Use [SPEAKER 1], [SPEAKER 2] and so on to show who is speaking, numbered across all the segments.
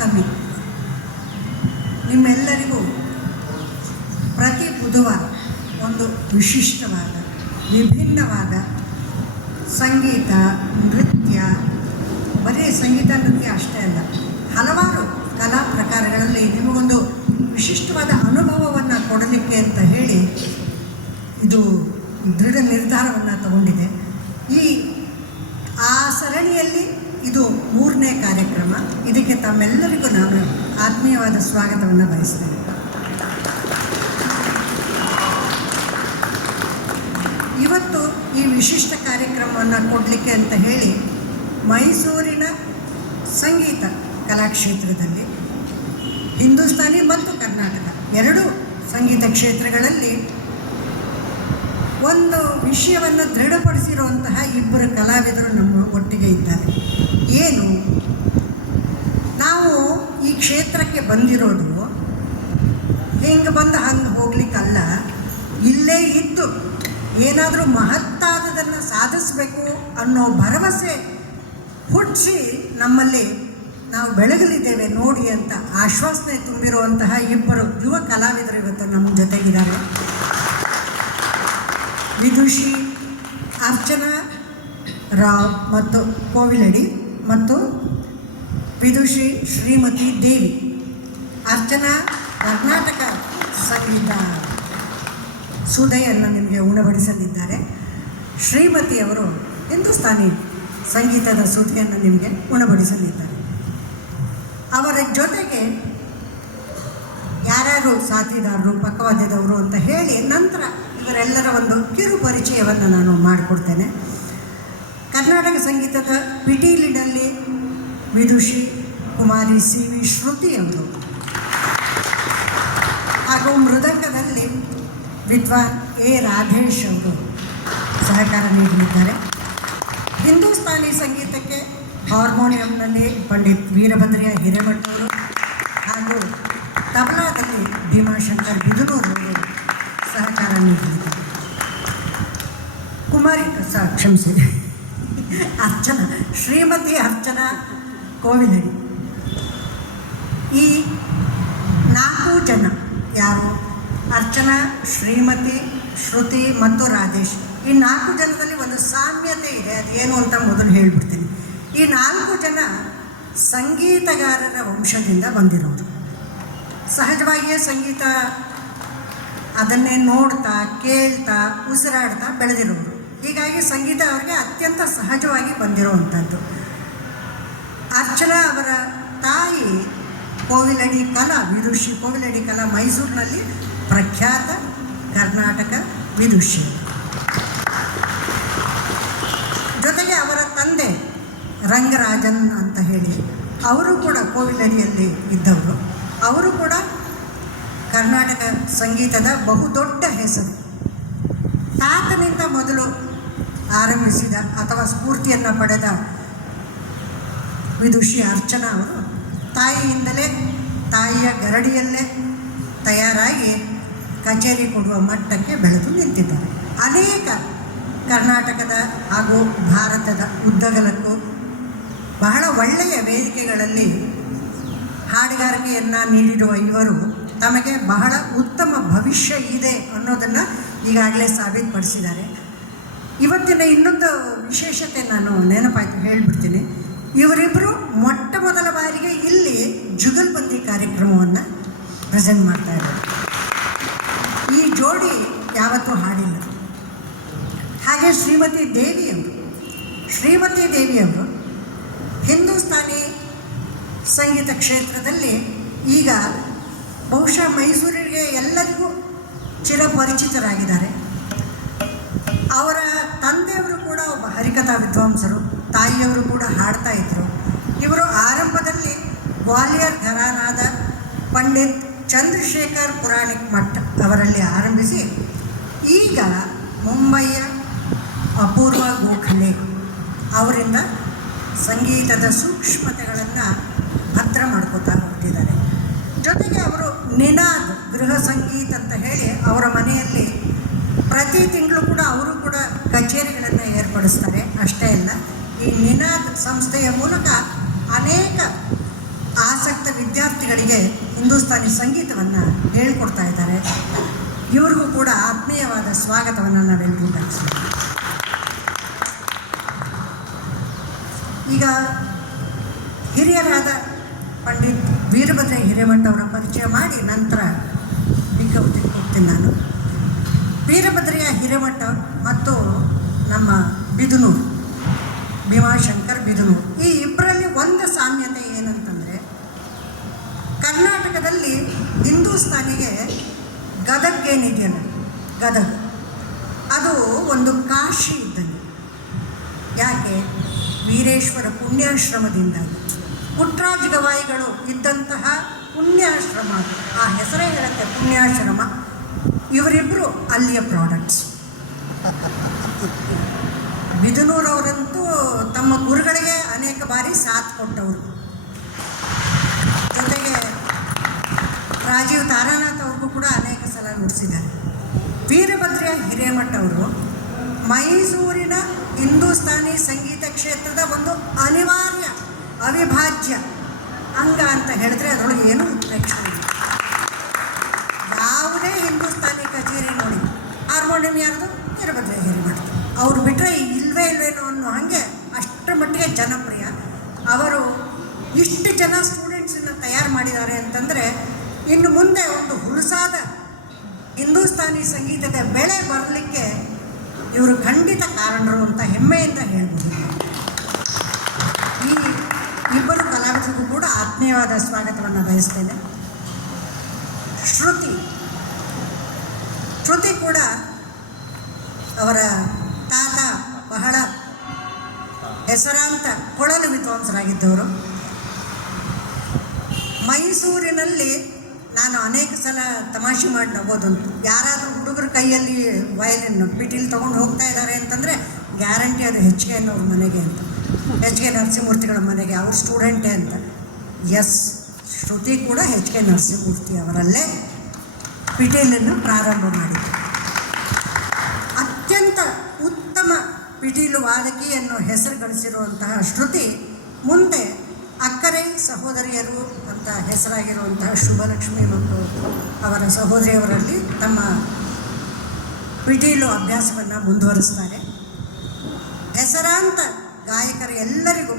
[SPEAKER 1] ಮತ್ತೊಮ್ಮೆ ನಿಮ್ಮೆಲ್ಲರಿಗೂ ಪ್ರತಿ ಬುಧವಾರ ಒಂದು ವಿಶಿಷ್ಟವಾದ, ವಿಭಿನ್ನವಾದ ಸಂಗೀತ, ನೃತ್ಯ, ಬರೀ ಸಂಗೀತ, ನೃತ್ಯ ಅಷ್ಟೇ ಅಲ್ಲ, ಹಲವಾರು ಕಲಾ ಪ್ರಕಾರಗಳಲ್ಲಿ ನಿಮಗೊಂದು ವಿಶಿಷ್ಟವಾದ ಅನುಭವವನ್ನು ಕೊಡಲಿಕ್ಕೆ ಅಂತ ಹೇಳಿ ಇದು ದೃಢ ನಿರ್ಧಾರವನ್ನು ತಗೊಂಡಿದೆ ಈ ಆ ಸರಣಿಯಲ್ಲಿ ಇದು ಮೂರನೇ ಕಾರ್ಯಕ್ರಮ ಇದಕ್ಕೆ ತಮ್ಮೆಲ್ಲರಿಗೂ ನಾನು ಆತ್ಮೀಯವಾದ ಸ್ವಾಗತವನ್ನು ಬಯಸ್ತೇನೆ. ಇವತ್ತು ಈ ವಿಶಿಷ್ಟ ಕಾರ್ಯಕ್ರಮವನ್ನು ಕೊಡಲಿಕ್ಕೆ ಅಂತ ಹೇಳಿ ಮೈಸೂರಿನ ಸಂಗೀತ ಕಲಾಕ್ಷೇತ್ರದಲ್ಲಿ ಹಿಂದೂಸ್ತಾನಿ ಮತ್ತು ಕರ್ನಾಟಕ ಎರಡೂ ಸಂಗೀತ ಕ್ಷೇತ್ರಗಳಲ್ಲಿ ಒಂದು ವಿಷಯವನ್ನು ದೃಢಪಡಿಸಿರುವಂತಹ ಇಬ್ಬರು ಕಲಾವಿದರು ನಮ್ಮ ಒಟ್ಟಿಗೆ ಇದ್ದಾರೆ. ಏನು? ಕ್ಷೇತ್ರಕ್ಕೆ ಬಂದಿರೋದು ಹಿಂಗೆ ಬಂದು ಹಂಗೆ ಹೋಗ್ಲಿಕ್ಕಲ್ಲ, ಇಲ್ಲೇ ಇದ್ದು ಏನಾದರೂ ಮಹತ್ತಾದದನ್ನು ಸಾಧಿಸಬೇಕು ಅನ್ನೋ ಭರವಸೆ ಹುಟ್ಟಿಸಿ ನಮ್ಮಲ್ಲಿ ನಾವು ಬೆಳಗಲಿದ್ದೇವೆ ನೋಡಿ ಅಂತ ಆಶ್ವಾಸನೆ ತುಂಬಿರುವಂತಹ ಇಬ್ಬರು ಯುವ ಕಲಾವಿದರು ಇವತ್ತು ನಮ್ಮ ಜೊತೆಗಿದ್ದಾರೆ. ವಿದುಷಿ, ಅರ್ಚನಾ, ರಾವ್ ಮತ್ತು ಕೋವಿಲಡಿ ಮತ್ತು ವಿದುಷಿ ಶ್ರೀಮತಿ ದೇವಿ. ಅರ್ಚನಾ, ಕರ್ನಾಟಕ ಸಂಗೀತ ಸುದೆಯನ್ನು ನಿಮಗೆ ಉಣಬಡಿಸಲಿದ್ದಾರೆ. ಶ್ರೀಮತಿಯವರು ಹಿಂದೂಸ್ತಾನಿ ಸಂಗೀತದ ಸುದೆಯನ್ನು ನಿಮಗೆ ಉಣಬಡಿಸಲಿದ್ದಾರೆ. ಅವರ ಜೊತೆಗೆ ಯಾರ್ಯಾರು ಸಾಥಿದಾರರು, ಪಕ್ಕವಾದ್ಯದವರು ಅಂತ ಹೇಳಿ ನಂತರ ಇವರೆಲ್ಲರ ಒಂದು ಕಿರು ಪರಿಚಯವನ್ನು ನಾನು ಮಾಡಿಕೊಡ್ತೇನೆ. ಕರ್ನಾಟಕ ಸಂಗೀತದ ಪಿಟೀಲಿನಲ್ಲಿ ವಿದುಷಿ, ಕುಮಾರಿ ಸಿ ವಿ ಶ್ರುತಿ ಅವರು ಹಾಗೂ ಮೃದಂಗದಲ್ಲಿ ವಿದ್ವಾನ್ ಎ. ರಾಧೇಶ್ ಅವರು ಸಹಕಾರ ನೀಡಲಿದ್ದಾರೆ. ಹಿಂದೂಸ್ತಾನಿ ಸಂಗೀತಕ್ಕೆ ಹಾರ್ಮೋನಿಯಂನಲ್ಲಿ ಪಂಡಿತ್ ವೀರಭದ್ರಯ್ಯ ಹಿರೇಮಠವರು ಹಾಗೂ ತಬಲಾದಲ್ಲಿ ಭೀಮಾಶಂಕರ್ ಬಿದುನೂರವರು ಸಹಕಾರ ನೀಡಲಿದ್ದಾರೆ. ಕುಮಾರಿ ಸ ಕ್ಷಮಿಸಿ. ಅರ್ಚನಾ, ಶ್ರೀಮತಿ ಅರ್ಚನಾ ಕೋವಿಲಡಿ ಈ ನಾಲ್ಕು ಜನ ಯಾರು? ಅರ್ಚನಾ, ಶ್ರೀಮತಿ, ಶ್ರುತಿ ಮತ್ತು ರಾಜೇಶ್. ಈ ನಾಲ್ಕು ಜನದಲ್ಲಿ ಒಂದು ಸಾಮ್ಯತೆ ಇದೆ. ಅದೇನು ಅಂತ ಮೊದಲು ಹೇಳಿಬಿಡ್ತೀನಿ. ಈ ನಾಲ್ಕು ಜನ ಸಂಗೀತಗಾರರ ವಂಶದಿಂದ ಬಂದಿರೋರು. ಸಹಜವಾಗಿಯೇ ಸಂಗೀತ ಅದನ್ನೇ ನೋಡ್ತಾ, ಕೇಳ್ತಾ, ಉಸಿರಾಡ್ತಾ ಬೆಳೆದಿರೋರು. ಹೀಗಾಗಿ ಸಂಗೀತ ಅವರಿಗೆ ಅತ್ಯಂತ ಸಹಜವಾಗಿ ಬಂದಿರುವಂಥದ್ದು. ಅರ್ಚನಾ ಅವರ ತಾಯಿ ಕೋವಿಲಡಿ ಕಲಾ, ವಿದುಷಿ ಕೋವಿಲಡಿ ಕಲಾ ಮೈಸೂರಿನಲ್ಲಿ ಪ್ರಖ್ಯಾತ ಕರ್ನಾಟಕ ವಿದುಷಿ. ಜೊತೆಗೆ ಅವರ ತಂದೆ ರಂಗರಾಜನ್ ಅಂತ ಹೇಳಿ, ಅವರು ಕೂಡ ಕೋವಿಲಡಿಯಲ್ಲಿ ಇದ್ದವರು. ಅವರು ಕೂಡ ಕರ್ನಾಟಕ ಸಂಗೀತದ ಬಹುದೊಡ್ಡ ಹೆಸರು. ತಾತನಿಂದ ಮೊದಲು ಆರಂಭಿಸಿದ ಅಥವಾ ಸ್ಫೂರ್ತಿಯನ್ನು ಪಡೆದ ವಿದುಷಿ ಅರ್ಚನಾ ಅವರು ತಾಯಿಯಿಂದಲೇ, ತಾಯಿಯ ಗರಡಿಯಲ್ಲೇ ತಯಾರಾಗಿ ಕಚೇರಿ ಕೊಡುವ ಮಟ್ಟಕ್ಕೆ ಬೆಳೆದು ನಿಂತಿದ್ದಾರೆ. ಅನೇಕ ಕರ್ನಾಟಕದ ಹಾಗೂ ಭಾರತದ ಉದ್ದಗಲಕ್ಕೂ ಬಹಳ ಒಳ್ಳೆಯ ವೇದಿಕೆಗಳಲ್ಲಿ ಹಾಡುಗಾರಿಕೆಯನ್ನು ನೀಡಿರುವ ಇವರು ತಮಗೆ ಬಹಳ ಉತ್ತಮ ಭವಿಷ್ಯ ಇದೆ ಅನ್ನೋದನ್ನು ಈಗಾಗಲೇ ಸಾಬೀತುಪಡಿಸಿದ್ದಾರೆ. ಇವತ್ತಿನ ಇನ್ನೊಂದು ವಿಶೇಷತೆ ನಾನು ನೆನಪಾಯ್ತು, ಹೇಳಿಬಿಡ್ತೀನಿ. ಇವರಿಬ್ಬರು ಮೊಟ್ಟ ಮೊದಲ ಬಾರಿಗೆ ಇಲ್ಲಿ ಜುಗಲ್ಬಂದಿ ಕಾರ್ಯಕ್ರಮವನ್ನು ಪ್ರೆಸೆಂಟ್ ಮಾಡ್ತಾ ಇದ್ದಾರೆ. ಈ ಜೋಡಿ ಯಾವತ್ತೂ ಹಾಡಿಲ್ಲ. ಹಾಗೆ ಶ್ರೀಮತಿ ದೇವಿಯವರು ಶ್ರೀಮತಿ ದೇವಿಯವರು ಹಿಂದೂಸ್ತಾನಿ ಸಂಗೀತ ಕ್ಷೇತ್ರದಲ್ಲಿ ಈಗ ಬಹುಶಃ ಮೈಸೂರಿಗೆ ಎಲ್ಲರಿಗೂ ಚಿರಪರಿಚಿತರಾಗಿದ್ದಾರೆ. ಅವರ ತಂದೆಯವರು ಕೂಡ ಒಬ್ಬ ಹರಿಕಥಾ ವಿದ್ವಾಂಸರು. ತಾಯಿಯವರು ಕೂಡ ಹಾಡ್ತಾ ಇದ್ದರು ಇವರು ಆರಂಭದಲ್ಲಿ ಗ್ವಾಲಿಯರ್ ಘರಾನಾದ ಪಂಡಿತ್ ಚಂದ್ರಶೇಖರ್ ಪುರಾಣಿಕ್ ಮಠ ಅವರಲ್ಲಿ ಆರಂಭಿಸಿ ಈಗ ಮುಂಬಯಿಯ ಅಪೂರ್ವ ಗೋಖಲೆ ಅವರಿಂದ ಸಂಗೀತದ ಸೂಕ್ಷ್ಮತೆಗಳನ್ನು ಭದ್ರ ಮಾಡ್ಕೋತಾ ಹೋಗ್ತಿದ್ದಾರೆ. ಜೊತೆಗೆ ಅವರು ನಿನಾದ್ ಗೃಹ ಸಂಗೀತ ಅಂತ ಹೇಳಿ ಅವರ ಮನೆಯಲ್ಲಿ ಪ್ರತಿ ತಿಂಗಳು ಕೂಡ ಅವರು ಕೂಡ ಕಚೇರಿಗಳನ್ನು ಏರ್ಪಡಿಸ್ತಾರೆ. ಅಷ್ಟೇ ಅಲ್ಲ ಈ ನಿನಾದ್ ಸಂಸ್ಥೆಯ ಮೂಲಕ ಅನೇಕ ಆಸಕ್ತ ವಿದ್ಯಾರ್ಥಿಗಳಿಗೆ ಹಿಂದೂಸ್ತಾನಿ ಸಂಗೀತವನ್ನು ಹೇಳ್ಕೊಡ್ತಾ ಇದ್ದಾರೆ. ಇವ್ರಿಗೂ ಕೂಡ ಆತ್ಮೀಯವಾದ ಸ್ವಾಗತವನ್ನು ನಾವೆಲ್ಲರೂ ಬಯಸ್ತೀವಿ ಈಗ ಹಿರಿಯರಾದ ಪಂಡಿತ್ ವೀರಭದ್ರ ಹಿರೇಮಠ ಅವರ ಪರಿಚಯ ಮಾಡಿ ನಂತರ ವಿಜ್ಞಪ್ತಿಗೆ ಹೋಗ್ತೀನಿ ನಾನು. ವೀರಭದ್ರಯ್ಯ ಹಿರೇಮಠ ಮತ್ತು ನಮ್ಮ ಬಿದುನೂರು. ಭೀಮಾಶಂಕರ್ ಬಿದುನೂರು ಈ ಇಬ್ಬರಲ್ಲಿ ಒಂದು ಸಾಮ್ಯತೆ ಏನಂತಂದರೆ, ಕರ್ನಾಟಕದಲ್ಲಿ ಹಿಂದೂಸ್ತಾನಿಗೆ ಗದಗ್ ಗದಗ, ಅದು ಒಂದು ಕಾಶಿ ಇದ್ದಂಗೆ ಯಾಕೆ? ವೀರೇಶ್ವರ ಪುಣ್ಯಾಶ್ರಮದಿಂದಾಗಿ. ಪುಟ್ರಾಜ್ ಗವಾಯಿಗಳು ಇದ್ದಂತಹ ಪುಣ್ಯಾಶ್ರಮ. ಆ ಹೆಸರೇ ಹೇಳುತ್ತೆ ಪುಣ್ಯಾಶ್ರಮ. ಇವರಿಬ್ಬರು ಅಲ್ಲಿಯ ಪ್ರಾಡಕ್ಟ್ಸ್ ಬಿದನೂರವರಂತೂ ತಮ್ಮ ಗುರುಗಳಿಗೆ ಅನೇಕ ಬಾರಿ ಸಾಥ್ ಕೊಟ್ಟವರು. ಜೊತೆಗೆ ರಾಜೀವ್ ತಾರಾನಾಥ್ ಅವ್ರಿಗೂ ಕೂಡ ಅನೇಕ ಸಲ ನುಡಿಸಿದ್ದಾರೆ. ವೀರಭದ್ರ ಹಿರೇಮಠ ಅವರು ಮೈಸೂರಿನ ಹಿಂದೂಸ್ತಾನಿ ಸಂಗೀತ ಕ್ಷೇತ್ರದ ಒಂದು ಅನಿವಾರ್ಯ ಅವಿಭಾಜ್ಯ ಅಂಗ ಅಂತ ಹೇಳಿದ್ರೆ ಅದರೊಳಗೆ ಏನು ಉತ್ಪ್ರೇಕ್ಷಣೆ ಇಲ್ಲ. ಯಾವುದೇ ಹಿಂದೂಸ್ತಾನಿ ಕಚೇರಿ ನೋಡಿ, ಹಾರ್ಮೋನಿಯಂ ಯಾರ್ದು? ವೀರಭದ್ರ ಹಿರೇಮಠ. ಅವ್ರು ಬಿಟ್ಟರೆ ಇಲ್ವೇ ಇಲ್ವೇನೋ ಅನ್ನೋ ಹಾಗೆ ಅಷ್ಟರ ಮಟ್ಟಿಗೆ ಜನಪ್ರಿಯ. ಅವರು ಇಷ್ಟು ಜನ ಸ್ಟೂಡೆಂಟ್ಸನ್ನು ತಯಾರು ಮಾಡಿದ್ದಾರೆ ಅಂತಂದರೆ ಇನ್ನು ಮುಂದೆ ಒಂದು ಹುಲಸಾದ ಹಿಂದೂಸ್ತಾನಿ ಸಂಗೀತದ ಬೆಳೆ ಬರಲಿಕ್ಕೆ ಇವರು ಖಂಡಿತ ಕಾರಣರು ಅಂತ ಹೆಮ್ಮೆಯಿಂದ ಹೇಳ್ಬೋದು. ಈ ಇಬ್ಬರು ಕಲಾವಿದರಿಗೂ ಕೂಡ ಆತ್ಮೀಯವಾದ ಸ್ವಾಗತವನ್ನು ಬಯಸ್ತೇನೆ. ಶ್ರುತಿ. ಶ್ರುತಿ ಕೂಡ ಅವರ ಹೆಸರಾಂತ ಕೊಳಲು ವಿದ್ವಾಂಸರಾಗಿದ್ದವರು. ಮೈಸೂರಿನಲ್ಲಿ ನಾನು ಅನೇಕ ಸಲ ತಮಾಷೆ ಮಾಡಿ ನಗೋದುಂಟು ಯಾರಾದರೂ ಹುಡುಗರ ಕೈಯಲ್ಲಿ ವಯಲಿನ್ ಪಿಟೀಲ್ ತೊಗೊಂಡು ಹೋಗ್ತಾ ಇದ್ದಾರೆ ಅಂತಂದರೆ ಗ್ಯಾರಂಟಿ ಅದು ಹೆಚ್ ಕೆ ಅನ್ನೋರ ಮನೆಗೆ ಅಂತ. ಹೆಚ್ ಕೆ ನರಸಿಂಹಮೂರ್ತಿಗಳ ಮನೆಗೆ, ಅವ್ರ ಸ್ಟೂಡೆಂಟೇ ಅಂತ. ಎಸ್, ಶ್ರುತಿ ಕೂಡ ಹೆಚ್ ಕೆ ನರಸಿಂಹಮೂರ್ತಿ ಅವರಲ್ಲೇ ಪಿಟೀಲನ್ನು ಪ್ರಾರಂಭ ಮಾಡಿದರು ಅತ್ಯಂತ ಉತ್ತಮ ಪಿಟೀಲು ವಾದಕಿಯನ್ನು ಹೆಸರು ಗಳಿಸಿರುವಂತಹ ಶ್ರುತಿ ಮುಂದೆ ಅಕ್ಕರೆ ಸಹೋದರಿಯರು ಅಂತ ಹೆಸರಾಗಿರುವಂತಹ ಶುಭಲಕ್ಷ್ಮಿ ಮತ್ತು ಅವರ ಸಹೋದರಿಯವರಲ್ಲಿ ತಮ್ಮ ಪಿಟೀಲು ಅಭ್ಯಾಸವನ್ನು ಮುಂದುವರಿಸ್ತಾರೆ. ಹೆಸರಾಂತ ಗಾಯಕರು ಎಲ್ಲರಿಗೂ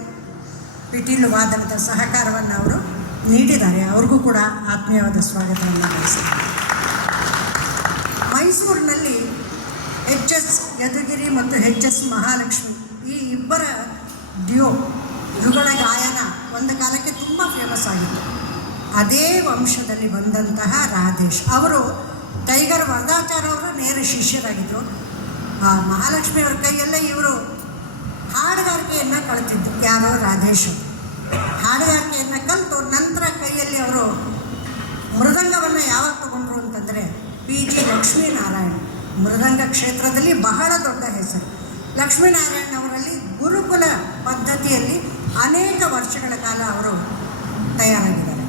[SPEAKER 1] ಪಿಟೀಲು ವಾದನದ ಸಹಕಾರವನ್ನು ಅವರು ನೀಡಿದ್ದಾರೆ. ಅವ್ರಿಗೂ ಕೂಡ ಆತ್ಮೀಯವಾದ ಸ್ವಾಗತವನ್ನು ಬಯಸ್ತಾರೆ ಮೈಸೂರಿನಲ್ಲಿ ಎಚ್ ಎಸ್ ಯದುಗಿರಿ ಮತ್ತು ಎಚ್ ಎಸ್ ಮಹಾಲಕ್ಷ್ಮಿ. ಈ ಇಬ್ಬರ ಡ್ಯೋ ಯುಗಳ ಗಾಯನ ಒಂದು ಕಾಲಕ್ಕೆ ತುಂಬ ಫೇಮಸ್ ಆಗಿತ್ತು. ಅದೇ ವಂಶದಲ್ಲಿ ಬಂದಂತಹ ರಾಧೇಶ್ ಅವರು ಟೈಗರ್ ವರದಾಚಾರ ಅವರು ನೇರ ಶಿಷ್ಯರಾಗಿದ್ದರು ಆ ಮಹಾಲಕ್ಷ್ಮಿ ಅವ್ರ ಕೈಯಲ್ಲೇ ಇವರು ಹಾಡುಗಾರಿಕೆಯನ್ನು ಕಳ್ತಿದ್ದು ಯಾರೋ ರಾಧೇಶ್ ಹಾಡುಗಾರಿಕೆಯನ್ನು ಕಲಿತು ನಂತರ ಕೈಯಲ್ಲಿ ಅವರು ಮೃದಂಗವನ್ನು ಯಾವಾಗ ತಗೊಂಡ್ರು ಅಂತಂದರೆ ಪಿ ಜಿ ಲಕ್ಷ್ಮೀನಾರಾಯಣ. ಮೃದಂಗ ಕ್ಷೇತ್ರದಲ್ಲಿ ಬಹಳ ದೊಡ್ಡ ಹೆಸರು. ಲಕ್ಷ್ಮೀನಾರಾಯಣ ಅವರಲ್ಲಿ ಗುರುಕುಲ ಪದ್ಧತಿಯಲ್ಲಿ ಅನೇಕ ವರ್ಷಗಳ ಕಾಲ ಅವರು ತಯಾರಾಗಿದ್ದಾರೆ.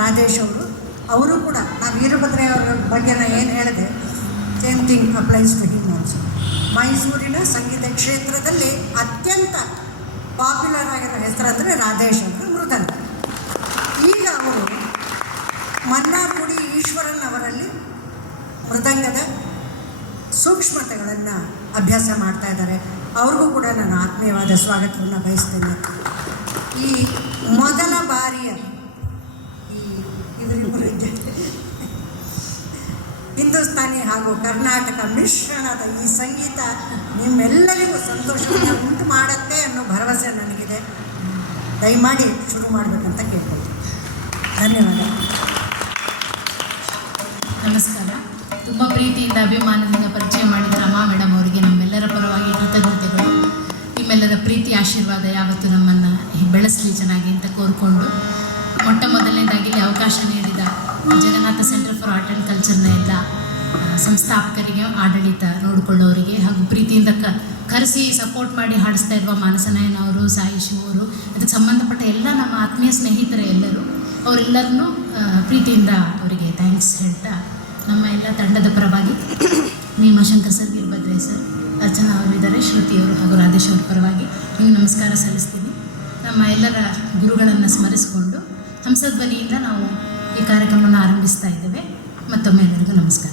[SPEAKER 1] ರಾಜೇಶ್ ಅವರು ಅವರು ಕೂಡ, ನಾವು ವೀರಭದ್ರೆ ಅವರ ಬಗ್ಗೆ ಏನು ಹೇಳಿದೆ same thing applies to him also ಮೈಸೂರಿನ ಸಂಗೀತ ಕ್ಷೇತ್ರದಲ್ಲಿ ಅತ್ಯಂತ ಪಾಪ್ಯುಲರ್ ಆಗಿರೋ ಹೆಸರಂದರೆ ರಾಧೇಶ್ ಅವರು ಮೃದಂಗ. ಈಗ ಅವರು ಮನ್ನಾರ್ಗುಡಿ ಈಶ್ವರನ್ ಅವರಲ್ಲಿ ಮೃದಂಗದ ಸೂಕ್ಷ್ಮತೆಗಳನ್ನು ಅಭ್ಯಾಸ ಮಾಡ್ತಾ ಇದ್ದಾರೆ. ಅವ್ರಿಗೂ ಕೂಡ ನಾನು ಆತ್ಮೀಯವಾದ ಸ್ವಾಗತವನ್ನು ಬಯಸ್ತೇನೆ. ಈ ಮೊದಲ ಬಾರಿಯ ಈ ಹಿಂದೂಸ್ತಾನಿ ಹಾಗೂ ಕರ್ನಾಟಕ ಮಿಶ್ರಣದ ಈ ಸಂಗೀತ ನಿಮ್ಮೆಲ್ಲರಿಗೂ ಸಂತೋಷವನ್ನು ಉಂಟು ಮಾಡುತ್ತೆ ಅನ್ನೋ ಭರವಸೆ ನನಗಿದೆ. ದಯಮಾಡಿ ಶುರು ಮಾಡಬೇಕಂತ ಕೇಳ್ಕೊಳ್ತೀನಿ. ಧನ್ಯವಾದ
[SPEAKER 2] ನಮಸ್ಕಾರ ತುಂಬ ಪ್ರೀತಿಯಿಂದ, ಅಭಿಮಾನದಿಂದ ಪರಿಚಯ ಮಾಡಿದ ರಮಾ ಮೇಡಮ್ ಅವರಿಗೆ ನಮ್ಮೆಲ್ಲರ ಪರವಾಗಿ ಕೃತಜ್ಞತೆಗಳು. ನಿಮ್ಮೆಲ್ಲರ ಪ್ರೀತಿ, ಆಶೀರ್ವಾದ ಯಾವತ್ತು ನಮ್ಮನ್ನು ಬೆಳೆಸಲಿ ಚೆನ್ನಾಗಿ ಅಂತ ಕೋರಿಕೊಂಡು, ಮೊಟ್ಟ ಮೊದಲನೇದಾಗಿ ಅವಕಾಶ ನೀಡಿದ Jagannatha centre for art and ಕಲ್ಚರ್ನ ಎಲ್ಲ ಸಂಸ್ಥಾಪಕರಿಗೆ, ಆಡಳಿತ ನೋಡಿಕೊಳ್ಳೋರಿಗೆ ಹಾಗೂ ಪ್ರೀತಿಯಿಂದ ಕ, ಕರೆಸಿ ಸಪೋರ್ಟ್ ಮಾಡಿ ಹಾಡಿಸ್ತಾ ಇರುವ ಮಾನಸನಯ್ಯನವರು ಸಾಯಿ ಶಿವರು ಅದಕ್ಕೆ ಸಂಬಂಧಪಟ್ಟ ಎಲ್ಲ ನಮ್ಮ ಆತ್ಮೀಯ ಸ್ನೇಹಿತರ ಎಲ್ಲರೂ, ಅವರೆಲ್ಲರನ್ನೂ ಪ್ರೀತಿಯಿಂದ ಅವರಿಗೆ ಥ್ಯಾಂಕ್ಸ್ ಹೇಳ್ತಾ ನಮ್ಮ ಎಲ್ಲ ತಂಡದ ಪರವಾಗಿ ಭೀಮಾಶಂಕರ್ ಸರ್ ವೀರಭದ್ರೆ ಸರ್ ಅರ್ಚನಾ ಅವರು ಇದ್ದಾರೆ ಶ್ರುತಿ ಅವರು ಹಾಗೂ ರಾಧೇಶ್ ಅವರ ಪರವಾಗಿ ನಿಮಗೆ ನಮಸ್ಕಾರ ಸಲ್ಲಿಸ್ತೀನಿ. ನಮ್ಮ ಎಲ್ಲರ ಗುರುಗಳನ್ನು ಸ್ಮರಿಸಿಕೊಂಡು
[SPEAKER 3] ಹಂಸಧ್ವನಿಯಿಂದ ನಾವು ಈ ಕಾರ್ಯಕ್ರಮವನ್ನು ಆರಂಭಿಸ್ತಾ ಇದ್ದೇವೆ. ಮತ್ತೊಮ್ಮೆ ಎಲ್ಲರಿಗೂ ನಮಸ್ಕಾರ.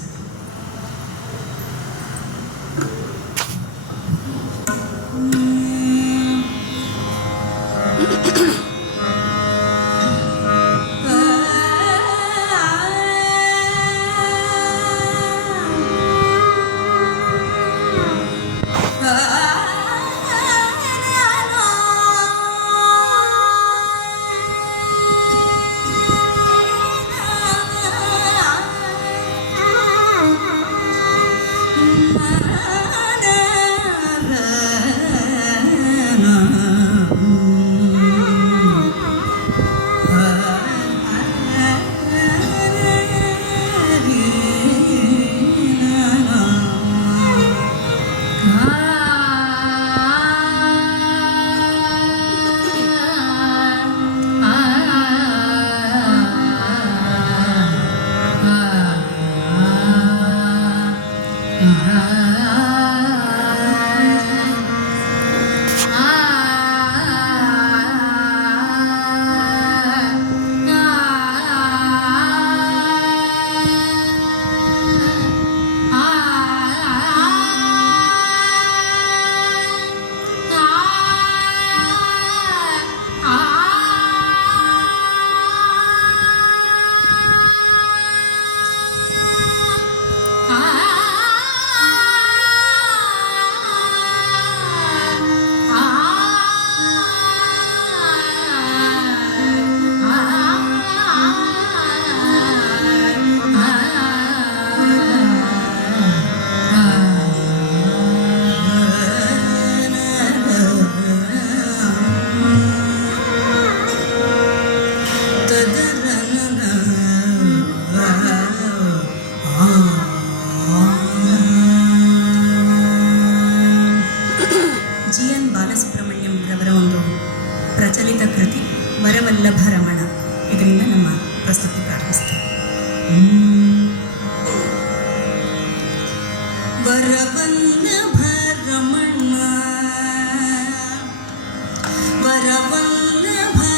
[SPEAKER 2] വരവല്ല